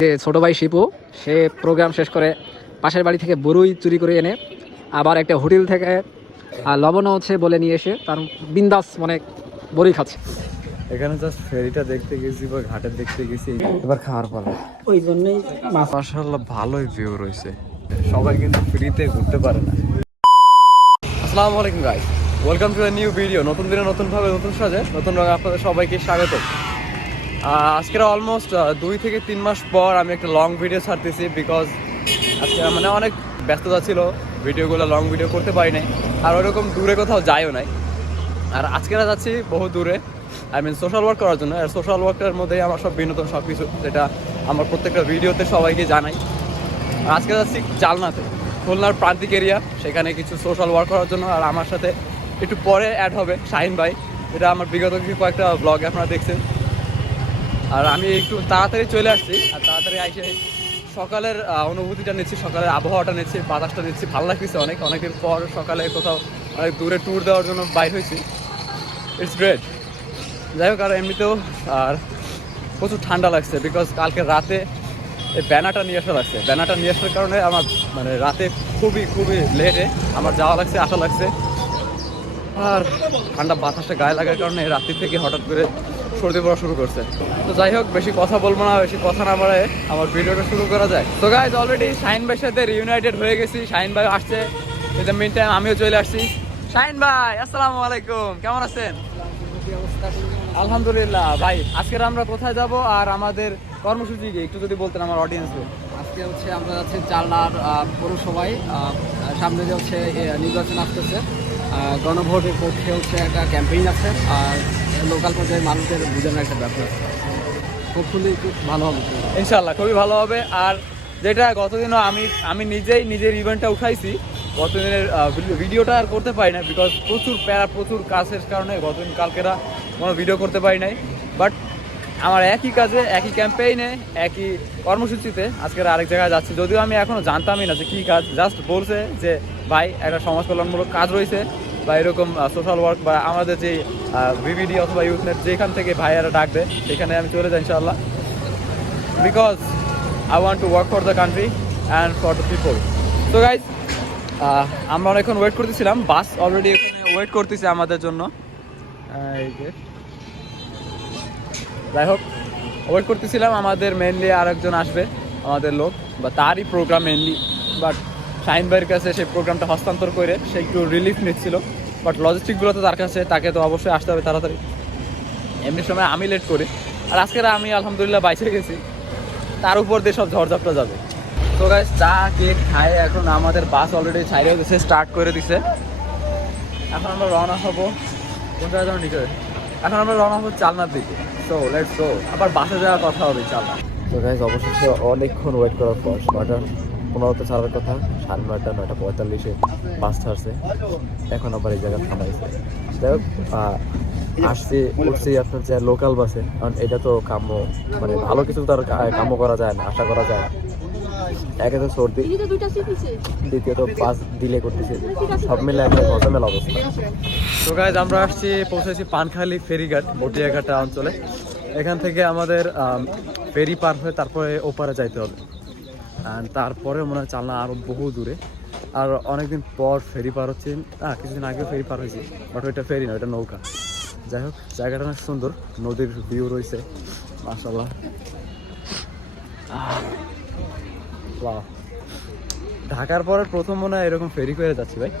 যে ছোট ভাই শিপু সে প্রোগ্রাম শেষ করে পাশের বাড়ি থেকে বড়ই চুরি করে এনে আবার একটা হোটেল থেকে লবণও হচ্ছে বলে নিয়ে এসে তার বিন্দাস মানে বড়ই খাচ্ছে। এখানে জাস্ট ফেরিটা দেখতে গেছি বা ঘাটের দেখতে গেছি, এবার খাওয়ার পালা। ওই জন্যই মাশাআল্লাহ ভালোই ভিউ রয়েছে, সবাই কিন্তু ফ্রিতে ঘুরতে পারে না। আসসালামু আলাইকুম guys, welcome to a new video. নতুন দিনে নতুনভাবে নতুন সাজে নতুন রঙে আপনাদের সবাইকে স্বাগত। আজকের অলমোস্ট 2 থেকে 3 মাস পর আমি একটা লং ভিডিও ছাড়তেছি, বিকজ আজকে মানে অনেক ব্যস্ততা ছিল, ভিডিওগুলো লং ভিডিও করতে পারি নাই, আর ওরকম দূরে কোথাও যাইও নাই। আর আজকে যাচ্ছি বহু দূরে, আই মিন সোশ্যাল ওয়ার্ক করার জন্য। আর সোশ্যাল ওয়ার্কের মধ্যেই আমার সব বিনোদন সব কিছু, যেটা আমার প্রত্যেকটা ভিডিওতে সবাইকে জানাই। আর আজকে যাচ্ছি জালনাতে, খুলনার প্রান্তিক এরিয়া, সেখানে কিছু সোশ্যাল ওয়ার্ক করার জন্য। আর আমার সাথে একটু পরে অ্যাড হবে শাহিন ভাই, যেটা আমার বিগত কিছু কয়েকটা ব্লগে আপনারা দেখছেন। আর আমি একটু তাড়াতাড়ি চলে আসছি, আর তাড়াতাড়ি এসে সকালের অনুভূতিটা নিচ্ছি, সকালের আবহাওয়াটা নিচ্ছি, বাতাসটা নিচ্ছি, ভালো লাগতেছে। অনেকদিন পর সকালে কোথাও অনেক দূরে ট্যুর দেওয়ার জন্য বাইর হয়েছি, ইটস গ্রেট। যাই হোক, আর এমনিতেও আর প্রচুর ঠান্ডা লাগছে, বিকজ কালকে রাতে এই ব্যানারটা নিয়ে আসা লাগছে। ব্যানারটা নিয়ে আসার কারণে আমার মানে রাতে খুবই লেটে আমার যাওয়া লাগছে, আসা লাগছে। আর ঠান্ডা বাতাসটা গায়ে লাগার কারণে রাত্রি থেকে হঠাৎ করে সর্দি পড়া শুরু করছে। তো যাই হোক, বেশি কথা বলবো না, বেশি কথা না বাড়ায় আমার ভিডিওটা শুরু করা যায়। তো গাইজ, অলরেডি শাহিন ভাইয়ের সাথে রিউনাইটেড হয়ে গেছি। শাহিন ভাই আসছে, ইন দ্য মিন টাইম আমিও চলে আসছি। শাহিন ভাই, আসসালামু আলাইকুম, কেমন আছেন? আলহামদুলিল্লাহ। ভাই, আজকের আমরা কোথায় যাব আর আমাদের কর্মসূচি কি একটু যদি বলতেন আমার অডিয়েন্সকে। আজকে হচ্ছে আমরা যাচ্ছি জালনার পৌরসভায়, সামনে যে হচ্ছে নির্বাচন আসতেছে, গণভোটের পক্ষে হচ্ছে একটা ক্যাম্পেইন আছে, আর লোকাল পর্যায়ে মানুষদের বোঝানোর একটা ব্যাপার আছে। হোপফুলি খুব ভালো হবে, ইনশাল্লাহ খুবই ভালো হবে। আর যেটা গতদিনও আমি নিজের ইভেন্টটা উঠাইছি, গতদিনের ভিডিওটা আর করতে পারি না, বিকজ প্রচুর প্যারা, প্রচুর কাজের কারণে গতদিন কালকেরা কোনো ভিডিও করতে পারি নাই। বাট আমার একই কাজে, একই ক্যাম্পেইনে, একই কর্মসূচিতে আজকের আরেক জায়গায় যাচ্ছি, যদিও আমি এখনও জানতামই না যে কী কাজ। জাস্ট বলছে যে ভাই একটা সমাজ কল্যাণমূলক কাজ রয়েছে, বা এরকম সোশ্যাল ওয়ার্ক, বা আমাদের যে ভিভিডি অথবা ইউথনেট যেখান থেকে ভাইয়ারা ডাকবে সেখানে আমি চলে যাই ইনশাআল্লাহ, because I want to work for the country and for the people. তো গাইজ, আমরা অনেকক্ষণ ওয়েট করতেছিলাম, বাস অলরেডি এখানে ওয়েট করতেছে আমাদের জন্য। এই যে যাই হোক, ওয়েট করতেছিলাম, আমাদের মেনলি আরেকজন আসবে, আমাদের লোক, বা তারই প্রোগ্রাম মেনলি। বাট শাহিন ভাইয়ের কাছে সেই প্রোগ্রামটা হস্তান্তর করে সে একটু রিলিফ নিচ্ছিল, বাট লজিস্টিকগুলো তো তার কাছে, তাকে তো অবশ্যই আসতে হবে তাড়াতাড়ি। এমনি সময় আমি লেট করি, আর আজকের আমি আলহামদুলিল্লাহ বাইচে গেছি, তার উপর দিয়ে সব ঝড়ঝাপটা যাবে। তো গাইস, চা কেক খায় এখন আমাদের বাস অলরেডি ছাইড়ে দিচ্ছে, স্টার্ট করে দিছে। এখন আমরা রওনা হবো কোন জায়গায় যেন নিচে, এখন আমরা রওনা হবো চালনার দিকে। সো লেটস গো, আবার বাসে যাওয়ার কথা হবে চালনা। তো গাইস, অবশেষে অনেকক্ষণ ওয়েট করার পর 9:15 ছাড়ার কথা, 9:30 9:45 বাস ছাড়ছে, এখন আবার এই জায়গায় থামাইছে। যাই হোক, আসছি উঠছি আপনার যে লোকাল বাসে, কারণ এটা তো কাম্য, মানে ভালো কিছু তো আর কাম্য করা যায় না, আশা করা যায় না। একে তো সর্দি, দ্বিতীয়ত বাস ডিলে করতেছে, সব মিলে একটা গজমেলা অবস্থা। তো গাইজ, আমরা পৌঁছেছি পানখালি ফেরিঘাট, মটিয়াঘাটা অঞ্চলে। এখান থেকে আমাদের ফেরি পার হয়ে তারপরে ওপারে যাইতে হবে, তারপরে মনে হয় চালনা আরও বহু দূরে। আর অনেকদিন পর ফেরি পার হচ্ছে, কিছুদিন আগেও ফেরি পার হয়েছি, বাট ওইটা ফেরি না, ওইটা নৌকা। যাই হোক, জায়গাটা অনেক সুন্দর, নদীর ভিউ রয়েছে মাশাআল্লাহ। ঢাকার পরে প্রথম মনে হয় এরকম ফেরি করে যাচ্ছি ভাই।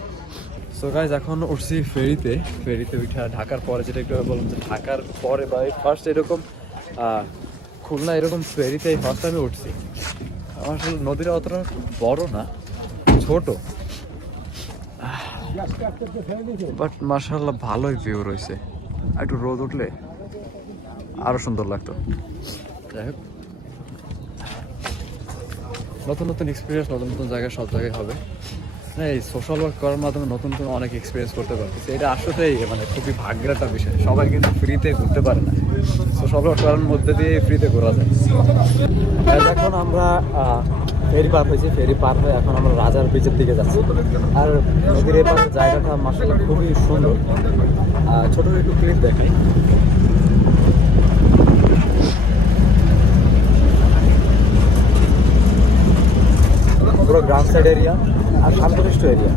সো গাইজ, এখন উঠছি ফেরিতে উঠা ঢাকার পরে, যেটা একটু বললাম যে ঢাকার পরে বা ফার্স্ট এরকম খুলনা এরকম ফেরিতে ফার্স্ট আমি উঠছি। আমার আসলে নদীটা অতটা বড় না, ছোট, বাট মাশাআল্লাহ ভালোই ভিউ রয়েছে। একটু রোদ উঠলে আরো সুন্দর লাগতো। যাই হোক, নতুন এক্সপিরিয়েন্স, নতুন জায়গায়, সব জায়গায় হবে। এই সোশ্যাল ওয়ার্ক করার মাধ্যমে নতুন অনেক এক্সপিরিয়েন্স করতে পারতেছি, এটা আসলেই মানে খুবই ভাগ্যের একটা বিষয়। সবাই কিন্তু ফ্রিতে ঘুরতে পারে না, সোশ্যাল ওয়ার্ক করার মধ্যে দিয়ে ফ্রিতে ঘোরা যায়। এখন আমরা ফেরি পার হয়েছি, ফেরি পার হয়ে এখন আমরা রাজার ব্রিজের দিকে যাচ্ছি। আর নদীর এপার জায়গাটা মাশাআল্লাহ খুবই সুন্দর। ছোট একটু ক্লিপ দেখাই। পুরো গ্রাম সাইড এরিয়া আর শান্তশিষ্ট এরিয়া,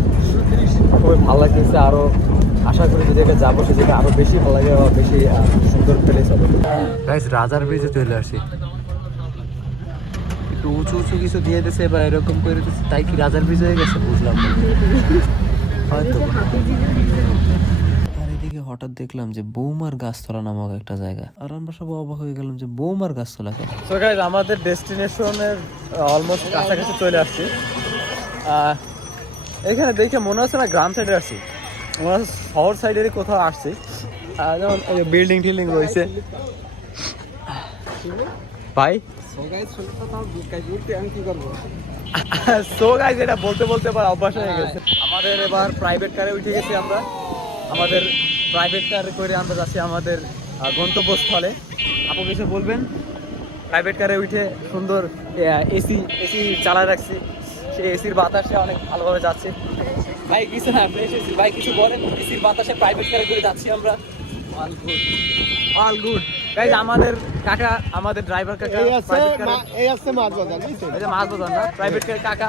খুবই ভালো লাগতেছে। আরও আশা করি যে জায়গায় যাবো সে জায়গায় আরও বেশি ভালো লাগে, বেশি সুন্দর প্লেস হবে। গাইস রাজার ব্রিজে চলে আসি, একটু উঁচু উঁচু কিছু দিয়ে দিছে বা এরকম করে দিচ্ছে, তাই কি রাজার ব্রিজ হয়ে গেছে বুঝলাম না হয়তো। আর এদিকে হঠাৎ দেখলাম যে বৌমার গাছতলা নামক একটা জায়গা, আর আমরা সব অবাক হয়ে গেলাম যে বৌমার গাছতলা কেন। সো গাইস আমাদের ডেস্টিনেশনের অলমোস্ট কাছাকাছি চলে আসছি। এখানে দেখে মনে হচ্ছে না গ্রাম সাইডে আসছি, মনে হচ্ছে শহর সাইডেরই কোথাও আসছি। যেমন বিল্ডিং টিল্ডিং রয়েছে ভাই। আমি কি করবো? সো গাইস এটা বলতে বলতে এবার অভ্যাস হয়ে গেছে আমাদের। এবার প্রাইভেট কারে উঠে গেছি আমরা, আমাদের প্রাইভেট কারে করে আমরা যাচ্ছি আমাদের গন্তব্যস্থলে। আপু কিছু বলবেন? প্রাইভেট কারে উঠে সুন্দর এসি এসি চালায় রাখছি, সেই এসির বাতাসে অনেক ভালোভাবে যাচ্ছে। ভাই কিছু না, ফ্রেশ এসি। ভাই কিছু বলেন, এসির বাতাসে প্রাইভেট কারে করে যাচ্ছি আমরা। All good guys. আমাদের কাকা, আমাদের ড্রাইভার কাকা এই আছে মাছ বাজার, এই যে মাছ বাজার না, প্রাইভেট কাকা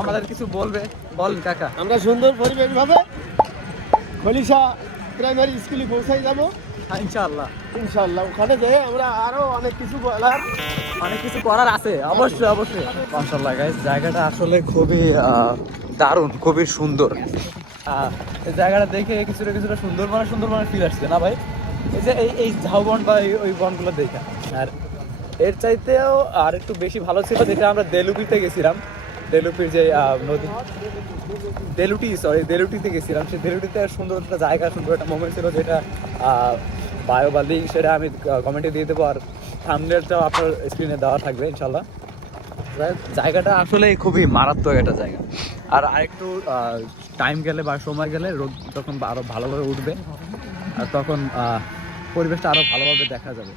আমাদের কিছু বলবে। বল কাকা। আমরা সুন্দর পরিবেশ ভাবে খলিশা প্রাইমারি স্কুলে পৌঁছাই যাব ইনশাআল্লাহ। ইনশাআল্লাহ। ওখানে যেয়ে আমরা আরো অনেক কিছু বলার, অনেক কিছু করার আছে, অবশ্যই অবশ্যই। মাশাআল্লাহ গাইস, জায়গাটা আসলে খুবই দারুণ, খুবই সুন্দর। এই জায়গাটা দেখে কিছুটা কিছুটা সুন্দরবনের ফিল আসছে না ভাই? এই যে এই ঝাউবন বা ওই বনগুলো দেখে। আর এর চাইতেও আর একটু বেশি ভালো ছিল যেটা আমরা দেলুপিতে গেছিলাম। দেলুপির যে নদী, দেলুটিতে গেছিলাম। সেই দেলুটিতে সুন্দর একটা জায়গা, সুন্দর একটা মোমেন্ট ছিল, যেটা বায়ো বা লিঙ্ক সেটা আমি কমেন্টে দিয়ে দেবো, আর থাম্বনেলটাও আপনার স্ক্রিনে দেওয়া থাকবে ইনশাল্লাহ। জায়গাটা আসলে খুবই মারাত্মক একটা জায়গা। আর আরেকটু টাইম গেলে বা সময় গেলে রোদ তখন আরও ভালোভাবে উঠবে, আর তখন পরিবেশটা আরও ভালোভাবে দেখা যাবে।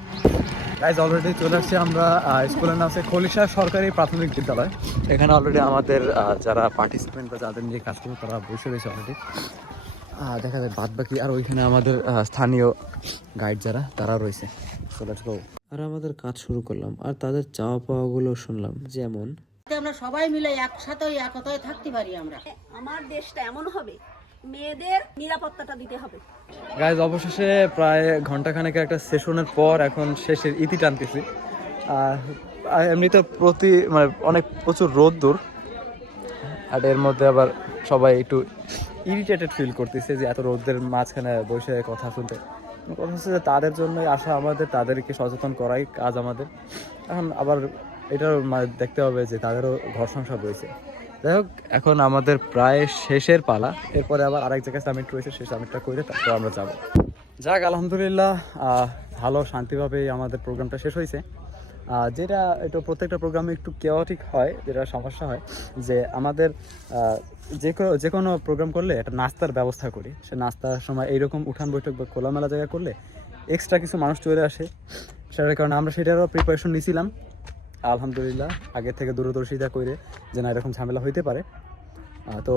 গাইজ অলরেডি চলে আসছি আমরা, স্কুলের নাম হচ্ছে খলিশা সরকারি প্রাথমিক বিদ্যালয়। এখানে অলরেডি আমাদের যারা পার্টিসিপেন্ট বা যাদের নিয়ে কাজ করবে তারা বসে রয়েছে অলরেডি, দেখা যায় বাদ বাকি। আর ওইখানে আমাদের স্থানীয় গাইড যারা তারা রয়েছে। So let's go. আর আমাদের কাজ শুরু করলাম, আর তাদের চাওয়া পাওয়াগুলো শুনলাম। যেমন আমরা সবাই মিলে একসাথে একতায় থাকতে পারি। আমরা আমার দেশটা এমন হবে, মেয়েদের নিরাপত্তাটা দিতে হবে। গাইজ অবশেষে প্রায় ঘন্টাখানেকের একটা সেশনের পর এখন শেষের ইতি টানতেছি। এমনিতে মানে অনেক প্রচুর রোদ দূর, আর এর মধ্যে আবার সবাই একটু ইরিটেটেড ফিল করতেছে যে এত রোদের মাঝখানে বসে কথা শুনতে। কথা হচ্ছে যে তাদের জন্যই আসা আমাদের, তাদেরকে সচেতন করাই কাজ আমাদের। এখন আবার এটাও দেখতে হবে যে তাদেরও ঘর সংসার রয়েছে। যাই হোক, এখন আমাদের প্রায় শেষের পালা। এরপরে আবার আরেক জায়গায় সামিট রয়েছে, সেই সামিটটা করে তারপর আমরা যাব। যাক আলহামদুলিল্লাহ, ভালো শান্তিভাবেই আমাদের প্রোগ্রামটা শেষ হয়েছে। যেটা এটা প্রত্যেকটা প্রোগ্রামে একটু কেওয়াটিক হয়, যেটা সমস্যা হয় যে আমাদের যে কোনো প্রোগ্রাম করলে একটা নাস্তার ব্যবস্থা করি। সে নাস্তার সময় এইরকম উঠান বৈঠক বা খোলামেলা জায়গা করলে এক্সট্রা কিছু মানুষ চলে আসে, সেটার কারণে আমরা সেটারও প্রিপারেশন নিয়েছিলাম আলহামদুলিল্লাহ আগে থেকে দূরদর্শিতা করে, যে না এরকম ঝামেলা হইতে পারে। তো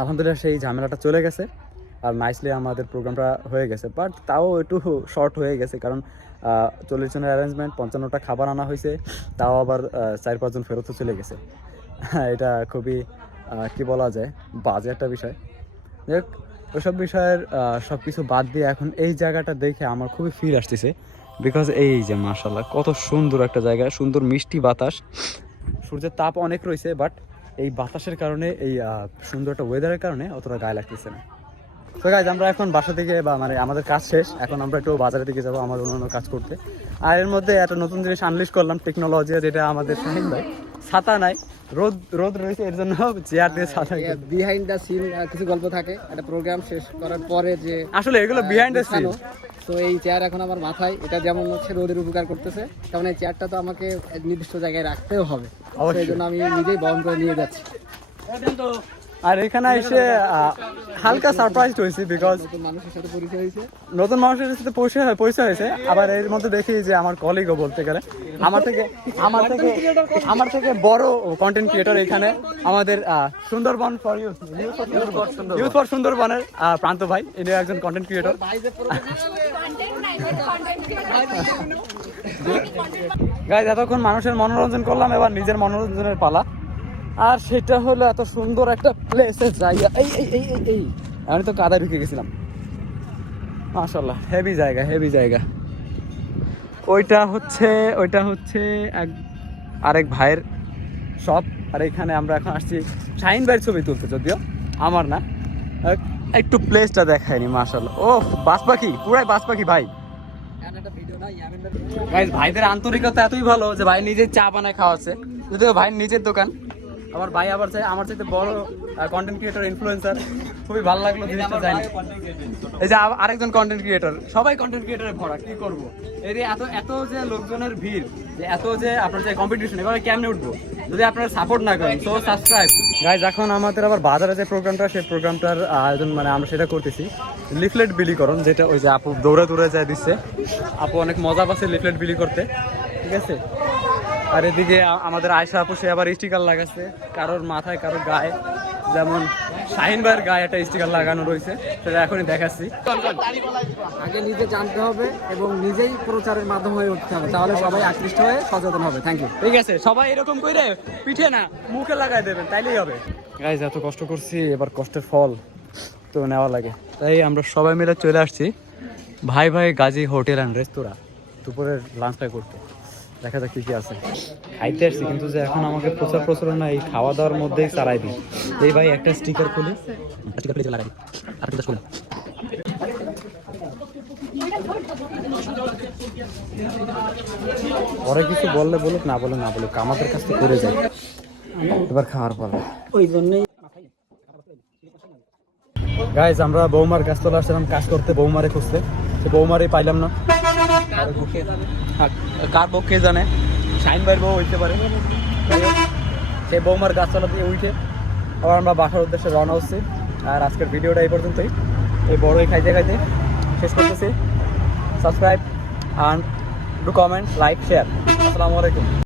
আলহামদুলিল্লাহ সেই ঝামেলাটা চলে গেছে, আর নাইসলি আমাদের প্রোগ্রামটা হয়ে গেছে। বাট তাও একটু শর্ট হয়ে গেছে, কারণ 40 জনের অ্যারেঞ্জমেন্ট, 55টা খাবার আনা হয়েছে, তাও আবার 4-5 জন ফেরতও চলে গেছে। এটা খুবই কি বলা যায়, বাজে একটা বিষয়। যাই হোক, ওইসব বিষয়ের সব কিছু বাদ দিয়ে এখন এই জায়গাটা দেখে আমার খুবই ফিল আসতেছে। বিকজ এই যে মাশাআল্লাহ কত সুন্দর একটা জায়গা, সুন্দর মিষ্টি বাতাস, সূর্যের তাপ অনেক রয়েছে, বাট এই বাতাসের কারণে, এই সুন্দর একটা ওয়েদারের কারণে অতটা গায়ে লাগতেছে না। তো গাইজ আমরা এখন বাসা থেকে বা মানে আমাদের কাজ শেষ, এখন আমরা একটু বাজারের দিকে যাবো আমার অন্যান্য কাজ করতে। আর এর মধ্যে একটা নতুন জিনিস আনলিশ করলাম, টেকনোলজি, যেটা আমাদের শাহিন ভাই, ছাতা নাই, রোদ রয়েছে, এর জন্য চেয়ার দিয়ে ছাতা। বিহাইন্ড দ্য সিন কিছু গল্প থাকে একটা প্রোগ্রাম শেষ করার পরে, যে আসলে এগুলো বিহাইন্ড দ্য সিন। তো এই চেয়ার এখন আমার মাথায়, এটা যেমন হচ্ছে রোদের উপকার করতেছে, তেমন এই চেয়ারটা তো আমাকে নির্দিষ্ট জায়গায় রাখতেও হবে, সেই জন্য আমি নিজেই বহন করে নিয়ে যাচ্ছি। আর এখানে এসে হালকা সারপ্রাইজ হয়েছি, বিকজ নতুন মানুষের সাথে পরিচয় হয়েছে, নতুন মানুষের সাথে পরিচয় হয়েছে। আবার এর মধ্যে দেখি যে আমার কলিগও বলতে গেলে আমার থেকে বড় কন্টেন্ট ক্রিয়েটর এখানে আমাদের সুন্দরবন ফর ইউথ ফর সুন্দরবনের প্রান্ত ভাই, ইনি একজন কন্টেন্ট ক্রিয়েটর। গাইজ এতক্ষণ মানুষের মনোরঞ্জন করলাম, এবার নিজের মনোরঞ্জনের পালা। আর সেটা হলো এত সুন্দর একটা প্লেসের জায়গা। এই এই এই এই এই আমি তো কাদা ঢুকে গেছিলাম। মাশাআল্লাহ, হেভি জায়গা, হেভি জায়গা। ওইটা হচ্ছে আরেক ভাইয়ের শপ। আর এখানে আমরা এখন আসছি শাহিন ভাইয়ের ছবি তুলতে, যদিও আমার না। একটু প্লেসটা দেখায়নি। মাশাআল্লাহ, ও বাস পাখি, পুরাই বাস পাখি ভাই। গাইস, ভাইদের আন্তরিকতা এতই ভালো যে ভাই নিজে চা বানায় খাওয়াচ্ছে, যদিও ভাই নিজের দোকান। আমার ভাই আবার চাই আমার চাইতে বড় কন্টেন্ট ক্রিয়েটর, ইনফ্লুয়েন্সার। খুবই ভালো লাগলো জিনিসটা জানি। এই যে আরেকজন কন্টেন্ট ক্রিয়েটর, সবাই কন্টেন্ট ক্রিয়েটরে ভরা, কি করবো? এই যে এত যে লোকজনের ভিড়, যে এত যে আপনার যে কম্পিটিশন, এভাবে কেমনে উঠবো যদি আপনারা সাপোর্ট না করেন? So subscribe guys. এখন আমাদের আবার বাজারে যে প্রোগ্রামটা, সেই প্রোগ্রামটার আয়োজন মানে আমরা সেটা করতেছি, লিফলেট বিলিকরণ, যেটা ওই যে আপু দৌড়ে যায় দিচ্ছে। আপু অনেক মজা পাচ্ছে লিফলেট বিলি করতে, ঠিক আছে। আর এদিকে আমাদের আয়শা আপু, সে আবার স্টিকার লাগাচ্ছে কারোর মাথায়, কারোর গায়ে। যেমন শাহিন ভাইয়ের গায়ে একটা স্টিকার লাগানো রয়েছে, সেটা এখনই দেখাচ্ছি। আগে নিজে জানতে হবে এবং নিজেই প্রচারের মাধ্যম হয়ে উঠতে হবে, তাহলে সবাই আকৃষ্ট হয়ে সচেতন হবে। Thank you. ঠিক আছে, সবাই এরকম করে পিঠে না মুখে লাগাই দেবেন, তাইলেই হবে। গাইজ, এত কষ্ট করছি, এবার কষ্টের ফল তো নেওয়া লাগে। তাই আমরা সবাই মিলে চলে আসছি ভাই গাজী হোটেল অ্যান্ড রেস্তোরাঁ দুপুরের লাঞ্চটা করতে। দেখা যাক কি কি আছে। খাইতে আসছি, কিন্তু যে এখন আমাকে প্রচারণা এই খাওয়া দাওয়ার মধ্যেই চালাই দিই। এই ভাই একটা স্টিকার খুলি, লাগাই দিই। আর কি খুলে পরে কিছু বললে বলুক, না বলে না বলুক, আমাদের কাছ থেকে করে যায়। এবার খাওয়ার পর ওই জন্যই গাইজ, আমরা বৌমার গাছতলা আসছিলাম কাজ করতে, বৌমারে খুঁজতে। সে বৌমারই পাইলাম না। কার পক্ষে জানে, শাহিন ভাইয়ের বউ হইতে পারে। সে বৌমার গাছতলা দিয়ে উঠে আবার আমরা বাসার উদ্দেশ্যে রওনা হচ্ছি। আর আজকের ভিডিওটা এই পর্যন্তই। এই বড়ই খাইতে খাইতে শেষ করতেছি। Subscribe and do comment, like, share. আসসালামু আলাইকুম।